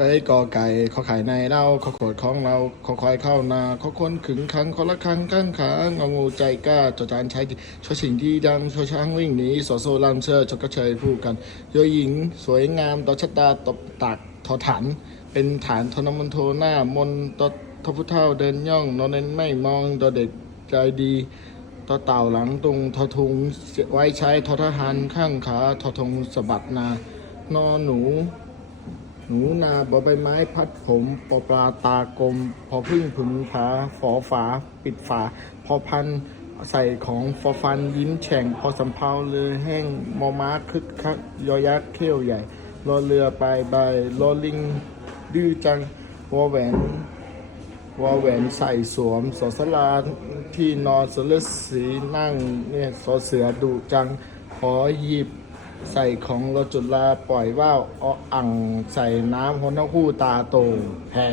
เอ้ยกอไก่ขอไข่ในเล่าขอขวดของเราขอคอยเข้านาขอคนขึงขังขอละคังก้างขางองูใจกล้าจอจานใช้ช่วยสิ่งที่ดังช่วยช้างวิ่งหนีสอโซลามเชอร์ชกกระเชยผู้กันโยหญิงสวยงามต่อชะตาตบตักทอถันเป็นฐานทนมนโทหน้ามนตอทพุเท่าเดินย่องนอนเน้นไม่มองตอเด็กใจดีตอเต่าหลังตุงทอทุงไว้ใช้ทอทหารข้างขาทอทงสะบัดนานอหนู หนูนาบอใบไม้พัดผมปอปลาตากลม พอพึ่งผึงผาฝอฝาปิดฝา พอพันใส่ของฟอฟันยิ้มแฉ่ง พอสำเพาเรือแห้งมอม้าคึกคักยอยักษ์เขี้ยวใหญ่รอเรือไปใบรอลิงดื้อจังวอแหวนวอแหวนใส่สวมสอสลาที่นอนสลดสีนั่งเนี่ยสอเสือดุจังขอหยิบ ใส่ของรถจุฬาปล่อยว่าวออ่างใส่น้ำหัวน้าคู่ตาโตแผ่